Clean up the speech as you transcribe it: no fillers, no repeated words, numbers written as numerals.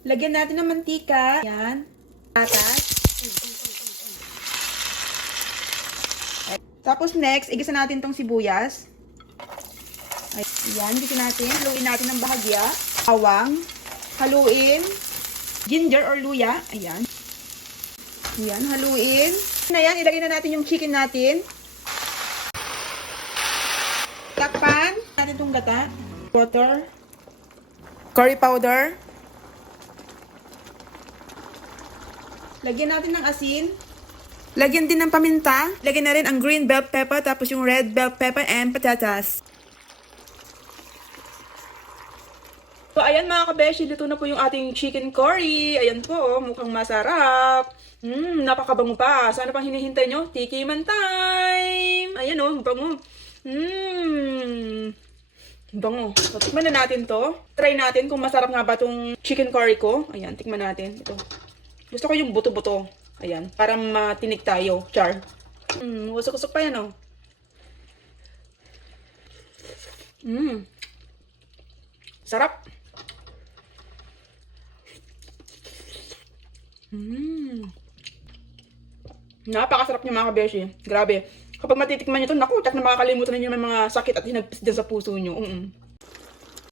Lagyan natin ng mantika. Yan. Atas. Tapos next, igisa natin tong sibuyas. Ayan, igisa natin. Haluin natin ng bahagya. Bawang. Haluin. Ginger or luya. Ayan. Ayan, haluin. Ayan, ilagay na natin yung chicken natin. Takpan. Natin itong gata. Water. Curry powder. Lagyan natin ng asin. Lagyan din ng paminta. Lagyan na rin ang green bell pepper, tapos yung red bell pepper and patatas. So, ayan mga kabeshi, luto na po yung ating chicken curry. Ayan po, mukhang masarap. Napakabango pa. Sana pang hinihintay nyo? Tikiman time! Ayan o, bango. Bango. So, tikman na natin to. Try natin kung masarap nga ba tong chicken curry ko. Ayan, tikman natin. Ito. Gusto ko yung buto-buto. Ayan, para matinig tayo. Char. Usok-usok pa yan, oh. Sarap. Napakasarap niyo mga kabeshi. Grabe. Kapag matitikman niyo to, naku, tak na makakalimutan niyo yung mga sakit at hinagpis dyan sa puso niyo.